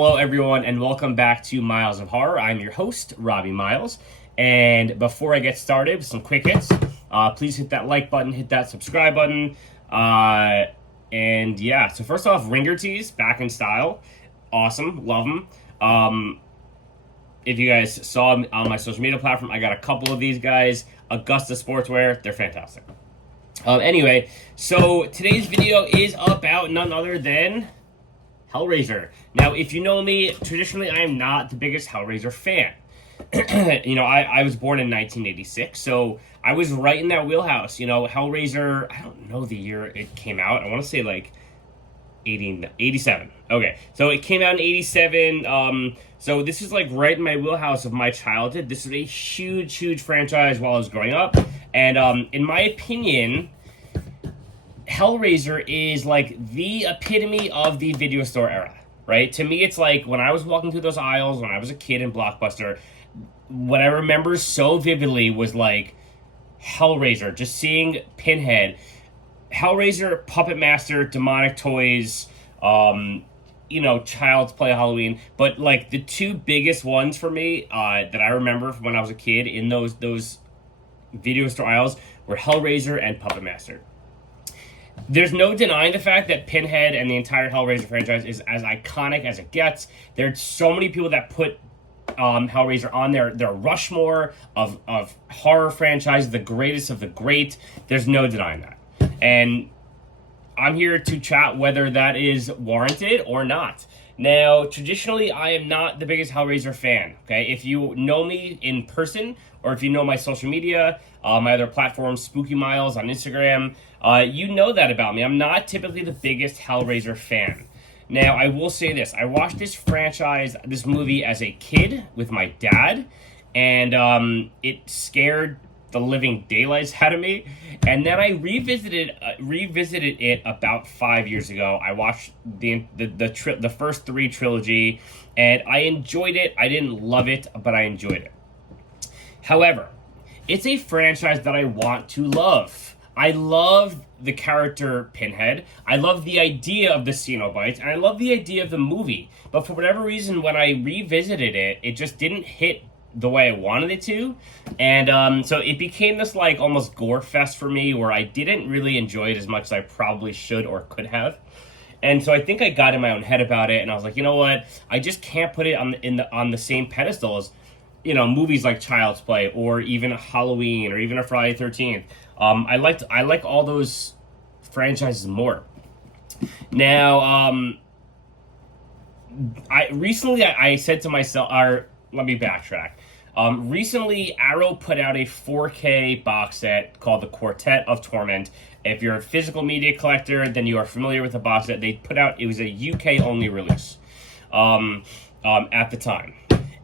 Hello, everyone, and welcome back to Miles of Horror. I'm your host, Robbie Miles. And before I get started with some quick hits, please hit that like button, hit that subscribe button. And yeah, so first off, Ringer tees, back in style. Awesome, love them. If you guys saw on my social media platform, I got a couple of these guys. Augusta Sportswear, they're fantastic. Anyway, so today's video is about none other than Hellraiser. Now, if you know me, traditionally I am not the biggest Hellraiser fan. I was born in 1986, so I was right in that wheelhouse. Hellraiser, I don't know the year it came out. I want to say like 87. Okay, so it came out in 87. So this is like right in my wheelhouse of my childhood. This is a huge franchise while I was growing up. And in my opinion, Hellraiser is like the epitome of the video store era, right? To me, it's like when I was walking through those aisles when I was a kid in Blockbuster, what I remember so vividly was like Hellraiser, just seeing Pinhead, Hellraiser, Puppet Master, demonic toys, Child's Play Halloween. But like the two biggest ones for me that I remember from when I was a kid in those video store aisles were Hellraiser and Puppet Master. There's no denying the fact that Pinhead and the entire Hellraiser franchise is as iconic as it gets. There's so many people that put Hellraiser on their Rushmore of horror franchises, the greatest of the great. There's no denying that. And I'm here to chat whether that is warranted or not. Now, traditionally, I am not the biggest Hellraiser fan, okay? If you know me in person, or if you know my social media, my other platforms, Spooky Miles on Instagram, you know that about me. I'm not typically the biggest Hellraiser fan. Now, I will say this. I watched this movie as a kid with my dad, and it scared the living daylights out of me. And then I revisited it about 5 years ago. I watched the first three trilogy, and I enjoyed it. I didn't love it, but I enjoyed it. However, it's a franchise that I want to love. I love the character Pinhead. I love the idea of the Cenobites, and I love the idea of the movie. But for whatever reason, when I revisited it, it just didn't hit the way I wanted it to. And so it became this like almost gore fest for me where I didn't really enjoy it as much as I probably should or could have. And so I think I got in my own head about it, and I was like, you know what? I just can't put it on the same pedestal as movies like Child's Play or even Halloween or even a Friday 13th. I like all those franchises more. Now, I said to myself, let me backtrack. Recently, Arrow put out a 4K box set called The Quartet of Torment. If you're a physical media collector, then you are familiar with the box set. They put out, it was a UK only release at the time.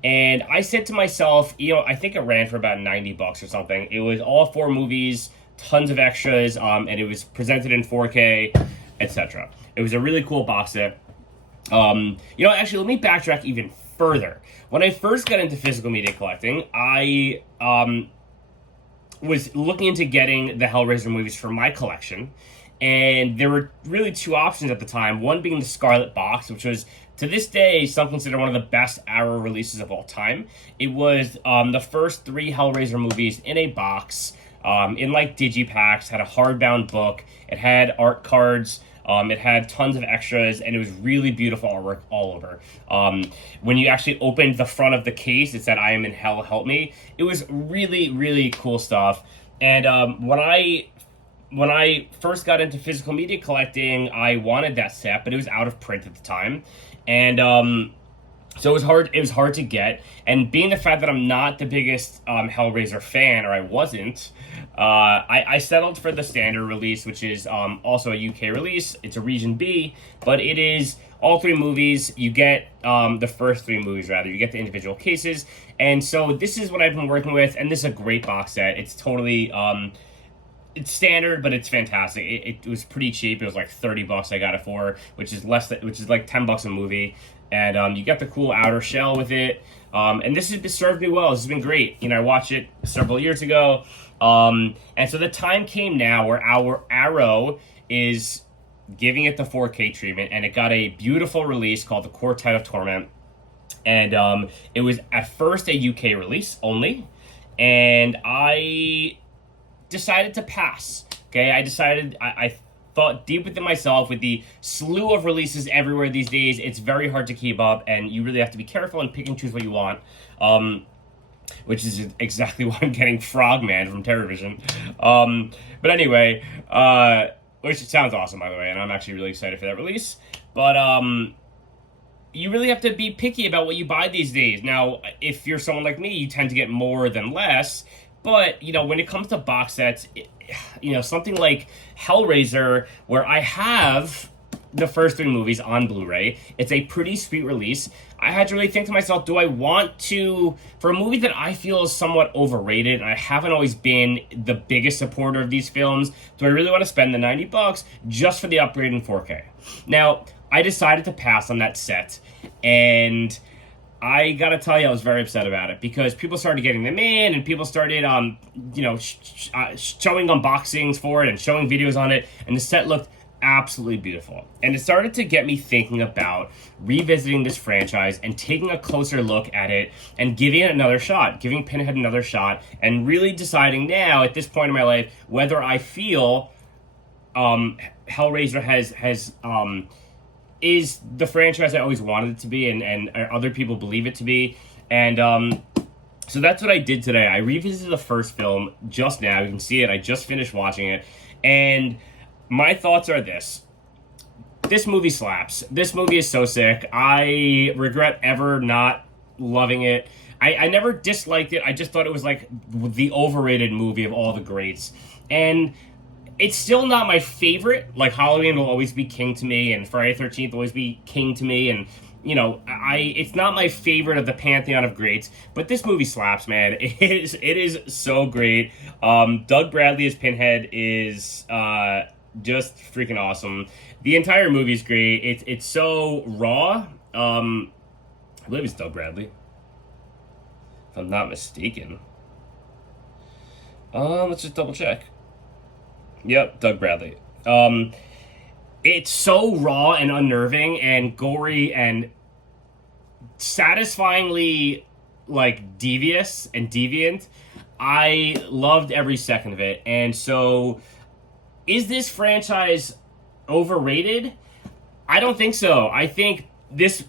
And I said to myself, I think it ran for about $90 or something. It was all 4 movies, tons of extras, and it was presented in 4K, etc. It was a really cool box set. Actually, let me backtrack even further. When I first got into physical media collecting, I was looking into getting the Hellraiser movies for my collection, and there were really 2 options at the time. One being the Scarlet Box, which was, to this day, some consider one of the best Arrow releases of all time. It was the first 3 Hellraiser movies in a box, in like digipacks, had a hardbound book, it had art cards, it had tons of extras, and it was really beautiful artwork all over. When you actually opened the front of the case, it said, "I am in hell, help me." It was really, really cool stuff. And when I first got into physical media collecting, I wanted that set, but it was out of print at the time. And so it was hard to get. And being the fact that I'm not the biggest Hellraiser fan, or I wasn't, I settled for the standard release, which is also a UK release. It's a Region B, but it is all 3 movies. You get the first 3 movies, rather. You get the individual cases. And so this is what I've been working with, and this is a great box set. It's totally... it's standard, but it's fantastic. It was pretty cheap. It was like $30 I got it for, which is like $10 a movie. And you get the cool outer shell with it. And this has served me well. This has been great. I watched it several years ago. And so the time came now where our Arrow is giving it the 4K treatment, and it got a beautiful release called the Quartet of Torment. And it was at first a UK release only, and I decided to pass. Okay, I thought deep within myself, with the slew of releases everywhere these days, it's very hard to keep up, and you really have to be careful and pick and choose what you want. Which is exactly why I'm getting Frogman from Terrorvision. But anyway, which sounds awesome, by the way, and I'm actually really excited for that release. But you really have to be picky about what you buy these days. Now, if you're someone like me, you tend to get more than less. But, when it comes to box sets, something like Hellraiser, where I have the first 3 movies on Blu-ray, it's a pretty sweet release. I had to really think to myself, do I want to, for a movie that I feel is somewhat overrated, and I haven't always been the biggest supporter of these films, do I really want to spend the $90 just for the upgrade in 4K? Now, I decided to pass on that set, and I gotta tell you, I was very upset about it, because people started getting them in, and people started, showing unboxings for it and showing videos on it, and the set looked absolutely beautiful. And it started to get me thinking about revisiting this franchise and taking a closer look at it and giving it another shot, giving Pinhead another shot, and really deciding now, at this point in my life, whether I feel Hellraiser has is the franchise I always wanted it to be, and other people believe it to be. And so that's what I did today. I revisited the first film just now. You can see it. I just finished watching it. And my thoughts are this. This movie slaps. This movie is so sick. I regret ever not loving it. I never disliked it. I just thought it was like the overrated movie of all the greats. And it's still not my favorite. Like, Halloween will always be king to me, and Friday the 13th will always be king to me, and it's not my favorite of the pantheon of greats, but this movie slaps, man. It is so great. Doug Bradley as Pinhead is just freaking awesome. The entire movie is great. It's so raw. I believe it's Doug Bradley, if I'm not mistaken. Let's just double check. Yep, Doug Bradley. It's so raw and unnerving and gory and satisfyingly, like, devious and deviant. I loved every second of it. And so, is this franchise overrated? I don't think so. I think this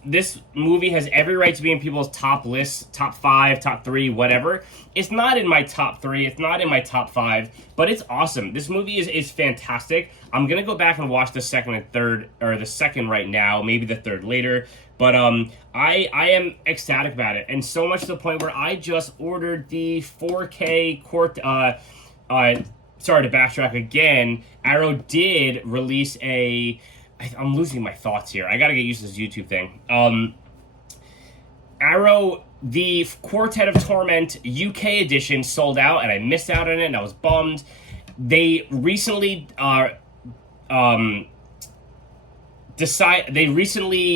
movie has every right to be in people's top lists, top 5, top 3, whatever. It's not in my top 3. It's not in my top 5, but it's awesome. This movie is fantastic. I'm gonna go back and watch the second and third, or the second right now, maybe the third later. But I am ecstatic about it, and so much to the point where I just ordered the 4K sorry to backtrack again. Arrow did release I'm losing my thoughts here. I gotta get used to this YouTube thing. Arrow, the Quartet of Torment UK edition sold out, and I missed out on it, and I was bummed. They recently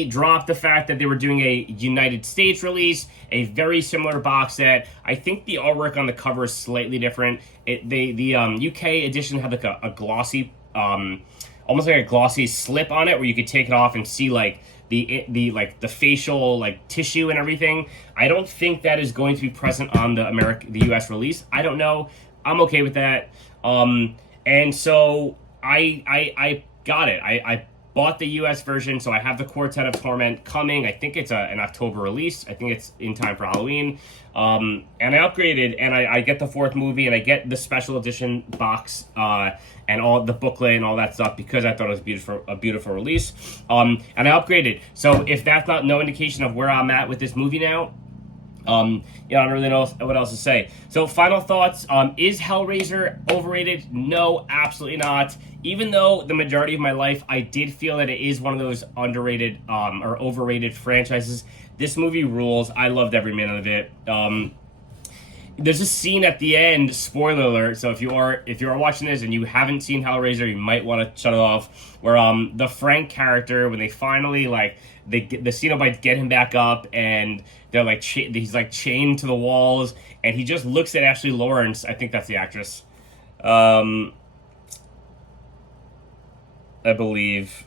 dropped the fact that they were doing a United States release, a very similar box set. I think the artwork on the cover is slightly different. The UK edition had like a glossy, almost like a glossy slip on it, where you could take it off and see like the facial like tissue and everything. I don't think that is going to be present on the US release. I don't know. I'm okay with that. And so I got it. I bought the US version, so I have the Quartet of Torment coming. I think it's an October release. I think it's in time for Halloween. And I upgraded, and I get the 4th movie, and I get the special edition box, and all the booklet and all that stuff, because I thought it was a beautiful release. And I upgraded. So if that's not no indication of where I'm at with this movie now, I don't really know what else to say. So final thoughts. Is Hellraiser overrated? No, absolutely not. Even though the majority of my life I did feel that it is one of those underrated or overrated franchises, this movie rules. I loved every minute of it. There's a scene at the end, spoiler alert, so if you are watching this and you haven't seen Hellraiser, you might want to shut it off, where the Frank character, when they finally the Cenobites get him back up, and they're like he's like chained to the walls, and he just looks at Ashley Lawrence. I think that's the actress. I believe.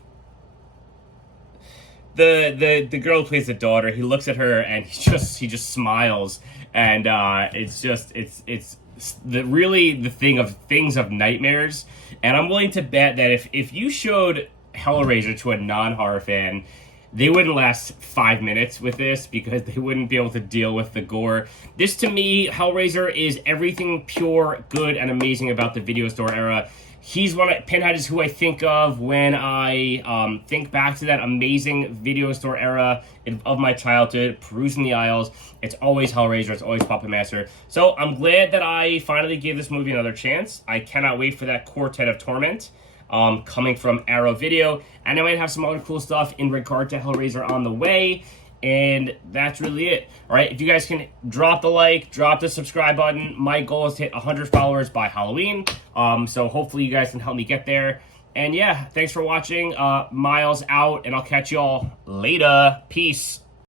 The girl who plays the daughter, he looks at her and he just smiles, and it's the things of nightmares. And I'm willing to bet that if you showed Hellraiser to a non-horror fan, they wouldn't last 5 minutes with this because they wouldn't be able to deal with the gore. This, to me, Hellraiser is everything pure, good, and amazing about the video store era. Pinhead is who I think of when I think back to that amazing video store era of my childhood, perusing the aisles. It's always Hellraiser, it's always Puppet Master. So I'm glad that I finally gave this movie another chance. I cannot wait for that Quartet of Torment coming from Arrow Video. And I might have some other cool stuff in regard to Hellraiser on the way. And that's really it. All right, if you guys can drop the like, drop the subscribe button. My goal is to hit 100 followers by Halloween. So hopefully you guys can help me get there. And yeah, thanks for watching. Miles out, and I'll catch you all later. Peace.